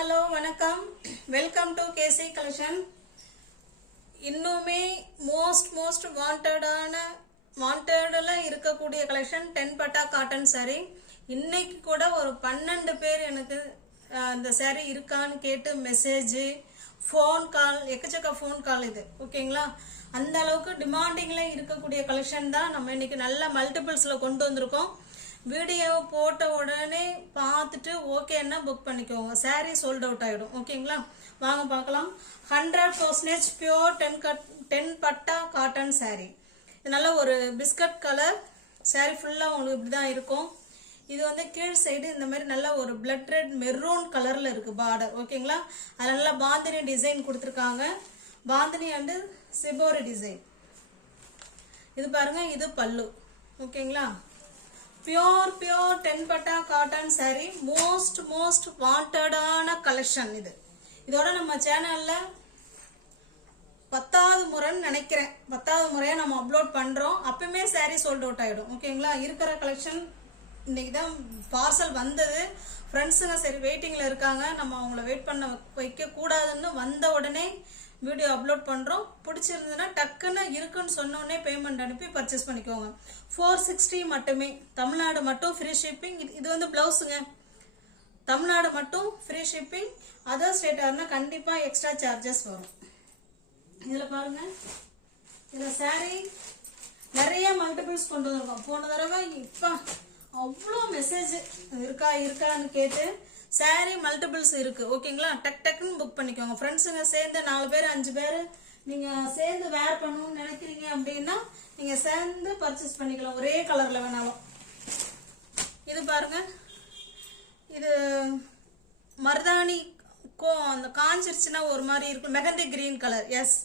Hello வணக்கம் welcome to KC collection. இன்னுமே most வாண்டட்ல இருக்கக்கூடிய கலெக்ஷன் 10 பட்டா காட்டன் சாரி. இன்னைக்கு கூட ஒரு 12 பேர் எனக்கு இந்த சாரி இருக்கான்னு கேட்டு மெசேஜ், ஃபோன் கால், எக்கச்சக்க ஃபோன் கால் இது. ஓகேங்களா? அந்த அளவுக்கு டிமாண்டிங்ல இருக்கக்கூடிய கலெக்ஷன் தான் நம்ம இன்னைக்கு நல்ல மல்டிபிள்ஸ்ல கொண்டு வந்திருக்கோம். வீடியோ போட்ட உடனே பார்த்துட்டு ஓகேன்னா புக் பண்ணிக்கோங்க. சாரீ சோல்ட் அவுட் ஆகிடும். ஓகேங்களா? வாங்க பார்க்கலாம். 100% பியூர் 10 பட்டா காட்டன் சாரீ. இது நல்ல ஒரு பிஸ்கட் கலர் சாரீ. ஃபுல்லாக உங்களுக்கு இப்படி தான் இருக்கும். இது வந்து கீழ் சைடு இந்த மாதிரி நல்ல ஒரு பிளட் ரெட் மெரூன் கலரில் இருக்குது பார்டர். ஓகேங்களா? அது நல்லா பாந்தினி டிசைன் கொடுத்துருக்காங்க. Bandhani and shibori design. இது பாருங்க, இது பல்லு. ஓகேங்களா? பியூர் 10 பட்டா காட்டன் சாரி. மோஸ்ட் வாண்டடான கலெக்ஷன் இது. இதோட நம்ம சேனல்ல 10வது முறைன்னு நினைக்கிறேன், 10வது முறையா நம்ம அப்லோட் பண்றோம். அப்பவுமே சாரி சோல்ட் அவுட் ஆயிடும். ஓகேங்களா? இருக்கிற கலெக்ஷன் இன்னைக்கு தான் பார்சல் வந்தது. ஃப்ரெண்ட்ஸுங்க சரி வெயிட்டிங்ல இருக்காங்க, நம்ம அவங்கள வெயிட் பண்ண வைக்க கூடாதுன்னு வந்த உடனே வீடியோ அப்லோட் பண்றோம். பிடிச்சிருந்ததுன்னா டக்குன்னு இருக்குன்னு சொன்ன உடனே பேமெண்ட் அனுப்பி பர்ச்சேஸ் பண்ணிக்கோங்க. 460 மட்டுமே. தமிழ்நாடு மட்டும் ஃப்ரீ ஷிப்பிங். இது வந்து பிளவுஸுங்க. தமிழ்நாடு மட்டும் ஃப்ரீ ஷிப்பிங். அதர் ஸ்டேட்டார்னா கண்டிப்பா எக்ஸ்ட்ரா சார்ஜஸ் வரும். இதுல பாருங்க, இதுல சாரி நிறைய மல்டிபிள்ஸ் கொண்டு வந்திருக்கோம். போன தடவை இப்ப அவ்வளோ மெசேஜ் இருக்கான்னு கேட்டு சாரி மல்டிபிள்ஸ் இருக்கு. ஓகேங்களா? டக்குன்னு புக் பண்ணிக்கோங்க. ஃப்ரெண்ட்ஸுங்க சேர்ந்து 4 பேர் 5 பேர் நீங்க சேர்ந்து வேர் பண்ணணும்னு நினைக்கிறீங்க அப்படின்னா நீங்க சேர்ந்து பர்ச்சேஸ் பண்ணிக்கலாம், ஒரே கலர்ல வேணாலும். இது பாருங்க, இது மருதாணி அந்த காஞ்சிருச்சுன்னா ஒரு மாதிரி இருக்கும், மெகந்தி கிரீன் கலர். எஸ்,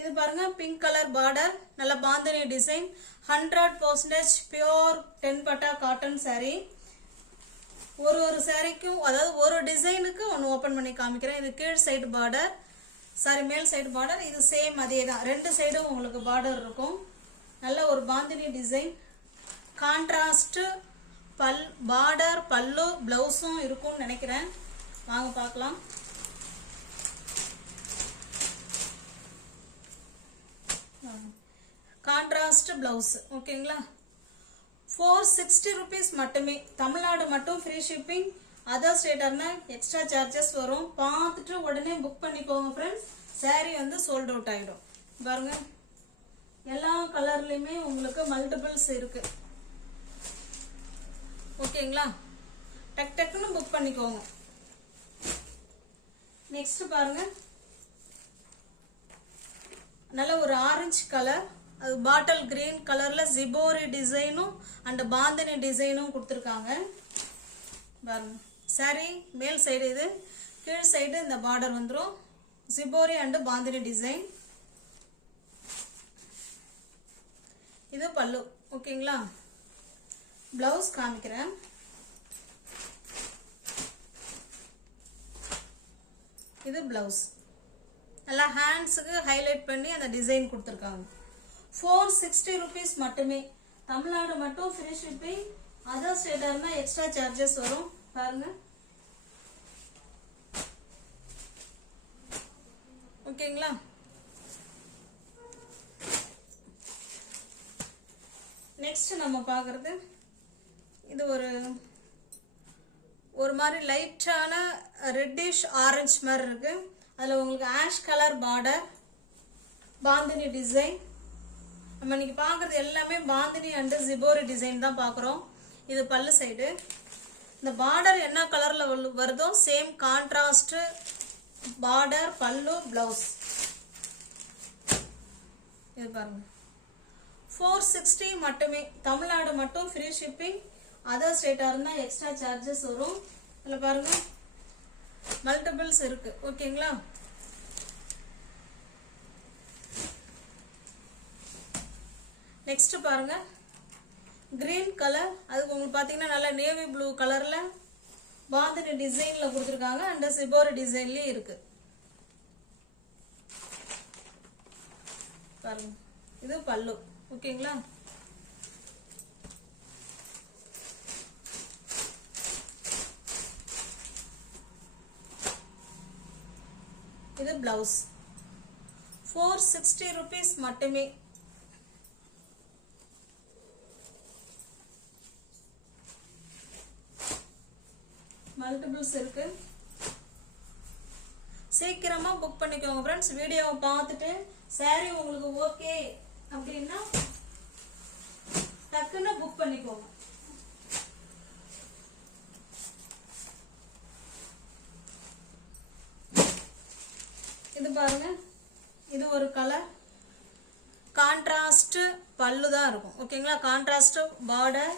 இது பாருங்க பிங்க் கலர் பார்டர், நல்ல பாந்தினி டிசைன். 100% பியூர் 10 பட்டா காட்டன் சாரி. ஒரு சாரிக்கும், அதாவது ஒரு டிசைனுக்கு ஒன்று ஓப்பன் பண்ணி காமிக்கிறேன். இது கீழ் சைடு பார்டர், சாரி மேல் சைடு பார்டர். இது சேம் அதே தான், 2 சைடும் உங்களுக்கு பார்டர் இருக்கும். நல்ல ஒரு பாந்தினி டிசைன். கான்ட்ராஸ்ட் பார்டர், பல்லு, பிளவுஸும் இருக்கும்னு நினைக்கிறேன். வாங்க பார்க்கலாம். Contrast blouse. ஓகேங்களா? 460 rupees மட்டுமே. தமிழ்நாடு மட்டும் ஃப்ரீ ஷிப்பிங். அதர் ஸ்டேட்டர்னா எக்ஸ்ட்ரா சார்ஜஸ் வரும். பார்த்துட்டு உடனே புக் பண்ணிக்கோங்க ஃப்ரெண்ட்ஸ். சாரி வந்து சோல்ட் அவுட் ஆகிடும். பாருங்க, எல்லா கலர்லயுமே உங்களுக்கு மல்டிபிள்ஸ் இருக்கு. ஓகேங்களா? டக்குன்னு புக் பண்ணிக்கோங்க. நெக்ஸ்ட் பாருங்க, நல்ல ஒரு ஆரஞ்சு கலர், அது பாட்டில் கிரீன் கலர்ல ஜிபோரி டிசைனும் அண்ட் பாந்தினி டிசைனும் கொடுத்துருக்காங்க. பாருங்க, சாரி மேல் சைடு இது, கீழ் சைடு இந்த பார்டர் வந்துடும். ஜிபோரி அண்ட் பாந்தினி டிசைன். இது பல்லு. ஓகேங்களா? பிளவுஸ் காமிக்கிறேன். இது பிளவுஸ். நல்லா ஹேண்ட்ஸுக்கு ஹைலைட் பண்ணி அந்த டிசைன் கொடுத்துருக்காங்க. 460 rupees மட்டுமே. தமிழ்நாடு மட்டும் ஃப்ரீ ஷிப்பிங். அதர் ஸ்டேட்டர்னா எக்ஸ்ட்ரா சார்ஜஸ் வரும். பாருங்க. ஓகேங்களா? நெக்ஸ்ட் நம்ம பார்க்கறது, இது ஒரு மாதிரி லைட்டான ரெட்டிஷ் ஆரஞ்சு மாதிரி இருக்கு. அதுல உங்களுக்கு ash colour border, bandhani design. நம்ம இன்னைக்கு பார்க்கறது எல்லாமே பாந்தினி அண்ட் ஜிபோரி டிசைன் தான் பார்க்குறோம். இது பல்லு சைடு. இந்த பார்டர் என்ன கலர்ல வருதோ சேம் கான்ட்ராஸ்ட் பார்டர், பல்லு, பிளவுஸ். இது பாருங்க, 460 மட்டுமே. தமிழ்நாடு மட்டும் ஃப்ரீ ஷிப்பிங். அதர் ஸ்டேட்டா இருந்தா எக்ஸ்ட்ரா சார்ஜஸ் வரும். இதுல பாருங்க மல்டிபிள்ஸ் இருக்கு. ஓகேங்களா? நெக்ஸ்ட் பாருங்க, கிரீன் கலர். அதுக்கு உங்களுக்கு பாத்தீங்கன்னா நல்ல நேவி ப்ளூ கலர்ல பாந்தினி டிசைன்ல கொடுத்துருக்காங்க அண்ட் சிபோரி டிசைன்லயும் இருக்கு. பாருங்க, இது பல்லு. ஓகேங்களா? இது பிளவுஸ் 460 rupees மட்டுமே. மல்டிபிள்ஸ் இருக்கு, சீக்கிரமா புக் பண்ணிக்கோங்க ஃப்ரெண்ட்ஸ். வீடியோவை பார்த்துட்டு சாரி உங்களுக்கு ஓகே அப்படின்னா டக்குன்னு புக் பண்ணிக்கோங்க. இது பாருங்க, இது ஒரு கலர், கான்ட்ராஸ்ட் பல்லு தான் இருக்கும். ஓகேங்களா, கான்ட்ராஸ்ட் பார்டர்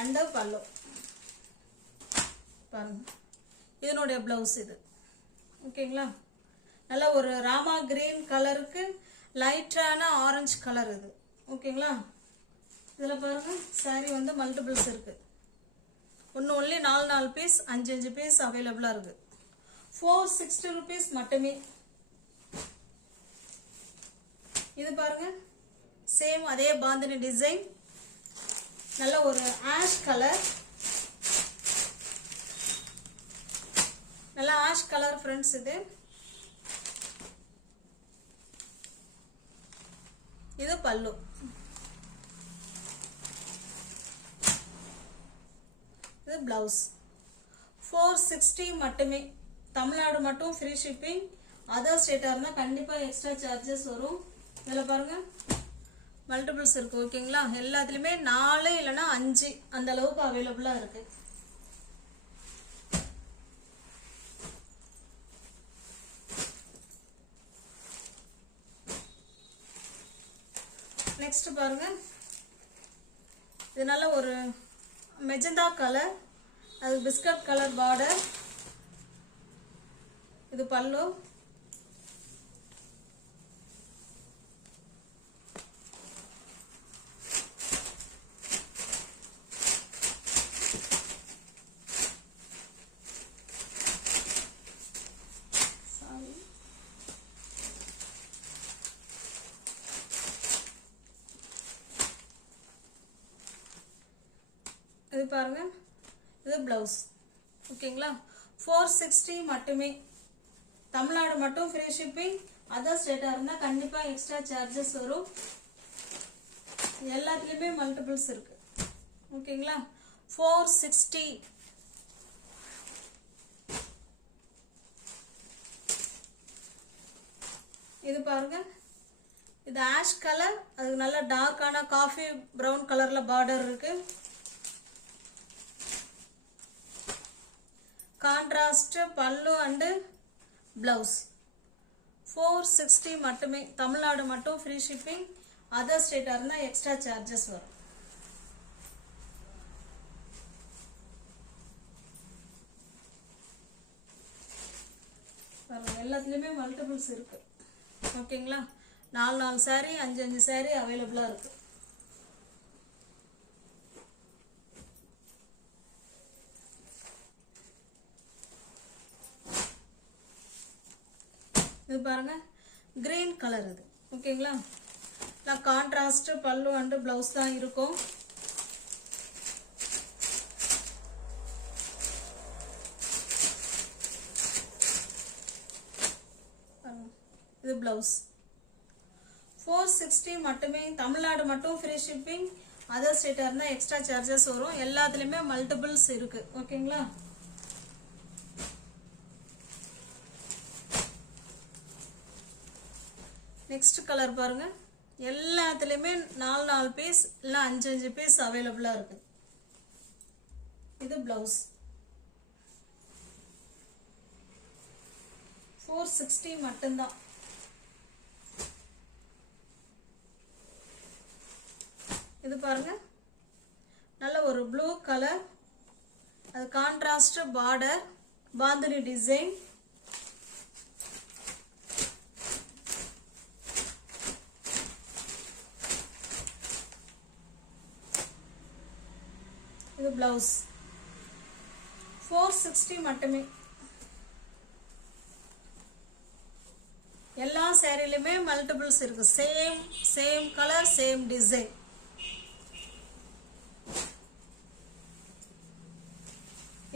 அண்ட் பல்லு பாருங்க. இதனுடைய பிளவுஸ் இது. ஓகேங்களா, நல்ல ஒரு ராமா கிரீன் கலருக்கு லைட்டான ஆரஞ்சு கலர் இது. ஓகேங்களா, இதில் பாருங்க சாரி வந்து மல்டிபிள்ஸ் இருக்கு. ஒன்று ஒன்லி 4 பீஸ் 5 பீஸ் அவைலபிளாக இருக்கு. 460 rupees மட்டுமே. இது பாருங்க, சேம் அதே பாந்தினி டிசைன், நல்ல ஒரு ஆஷ் கலர், நல்ல ஆஷ் கலர் ஃப்ரெண்ட்ஸ். இது பல்லு. இது பிளவுஸ் 460 மட்டுமே. தமிழ்நாடு மட்டும் ஃப்ரீ ஷிப்பிங். அதர் ஸ்டேட்டா இருந்தா கண்டிப்பா எக்ஸ்ட்ரா சார்ஜஸ் வரும். இதுல பாருங்க மல்டிபிள்ஸ் இருக்கு. ஓகேங்களா, எல்லாத்துலயுமே 4 இல்லைன்னா 5 அந்த அளவுக்கு அவைலபிளா இருக்கு. நெக்ஸ்ட் பாருங்க, இது நல்ல ஒரு மெஜந்தா கலர், அது பிஸ்கட் கலர் பார்டர். இது பல்லு. இது பாருங்க, இது பிளவுஸ். ஓகேங்களா, 460 மட்டுமே. தமிழ்நாடு மட்டும் ஃப்ரீ ஷிப்பிங். அதர் ஸ்டேட்டா இருந்தா கண்டிப்பா எக்ஸ்ட்ரா சார்ஜஸ் வரும். எல்லாத்துலயுமே மல்டிபிள்ஸ் இருக்கு. ஓகேங்களா, 460. இது பாருங்க, இது ஆஷ் கலர், அது நல்ல டார்க்கான காஃபி பிரவுன் கலர்ல பார்டர் இருக்கு. கான்ட்ராஸ்ட் பல்லு அண்ட் பிளவுஸ் 460 மட்டுமே. தமிழ்நாடு மட்டும் ஃப்ரீ ஷிப்பிங். அதர் ஸ்டேட்டா இருந்தா எக்ஸ்ட்ரா சார்ஜஸ் வரும். எல்லாத்துலயுமே மல்டிபிள்ஸ் இருக்கு. ஓகேங்களா, 4 சாரி 5 சாரி அவைலபிளா இருக்கு. இது பாருங்க, கிரீன் கலர் இது. ஓகேங்களா, நான் கான்ட்ராஸ்ட் பல்லு அண்ட் பிளவுஸ் தான் இருக்கும். இது பிளவுஸ் 460 மட்டுமே. தமிழ்நாடு மட்டும் ஃப்ரீ ஷிப்பிங். அதர் ஸ்டேட்டா இருந்தா எக்ஸ்ட்ரா சார்ஜஸ் வரும். எல்லாத்துலயுமே மல்டிபிள்ஸ் இருக்கு. ஓகேங்களா, நெக்ஸ்ட் கலர் பாருங்க, எல்லாத்துலயுமே 4 பீஸ் இல்ல 5 பீஸ் அவைலபிளா இருக்கு. இது பிளவுஸ் 460 மட்டும்தான். இது பாருங்க, நல்ல ஒரு ப்ளூ கலர், அது கான்ட்ராஸ்ட் பார்டர், பாந்தினி டிசைன். இது பிளவுஸ் 460 மட்டுமே. எல்லா சாரிலுமே மல்டிபிள்ஸ் இருக்கு. Same colour same design.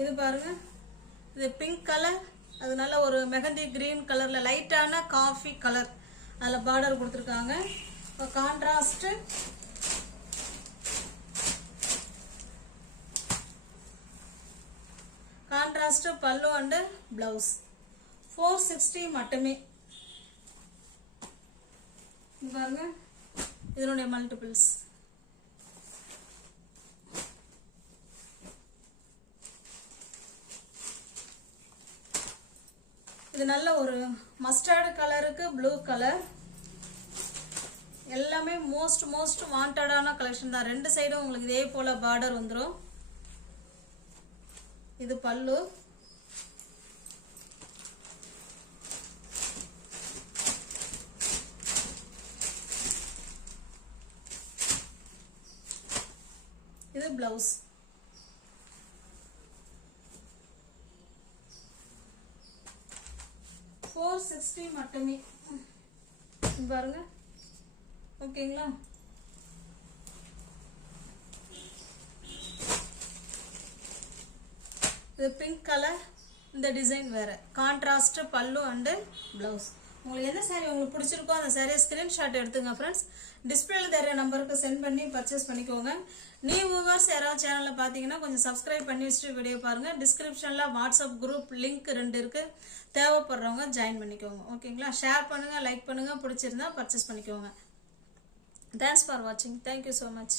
இது பாருங்க, இது பிங்க் கலர், அதனால ஒரு மெஹந்தி கிரீன் கலரில் லைட்டான காஃபி கலர் அதில் பார்டர் கொடுத்துருக்காங்க. இப்போ கான்ட்ராஸ்ட் பல்லு அண்டு பிளவுஸ் 460 மட்டுமே. பாருங்க இதனுடைய மல்டிபிள்ஸ். இது நல்ல ஒரு மஸ்டர்டு கலருக்கு ப்ளூ கலர், எல்லாமே மோஸ்ட் வாண்டடான கலெக்ஷன் தான். ரெண்டு சைடும் உங்களுக்கு இதே போல பார்டர் வந்துடும். இது பல்லு, இது பிளவுஸ். $460 மட்டுமே. பாருங்க ஓகேங்களா. இது பிங்க் கலர், இந்த டிசைன் வேற. கான்ட்ராஸ்ட் பல்லு அண்டு பிளவுஸ். உங்களுக்கு எந்த சாரீ உங்களுக்கு பிடிச்சிருக்கோ அந்த சாரியை ஸ்கிரீன்ஷாட் எடுத்துங்க ஃப்ரெண்ட்ஸ். டிஸ்பிளேல தெரிய நம்பருக்கு சென்ட் பண்ணி பர்ச்சேஸ் பண்ணிக்கோங்க. நியூ வியூவர்ஸ் யாராவது சேனலில் பார்த்தீங்கன்னா கொஞ்சம் சப்ஸ்கிரைப் பண்ணி வச்சுட்டு வீடியோ பாருங்கள். டிஸ்கிரிப்ஷனில் வாட்ஸ்அப் குரூப் லிங்க் 2 இருக்குது, தேவைப்படுறவங்க ஜாயின் பண்ணிக்கோங்க. ஓகேங்களா. ஷேர் பண்ணுங்கள், லைக் பண்ணுங்கள், பிடிச்சிருந்தா பர்ச்சேஸ் பண்ணிக்கோங்க. தேங்க்ஸ் ஃபார் வாட்சிங். Thank you so much.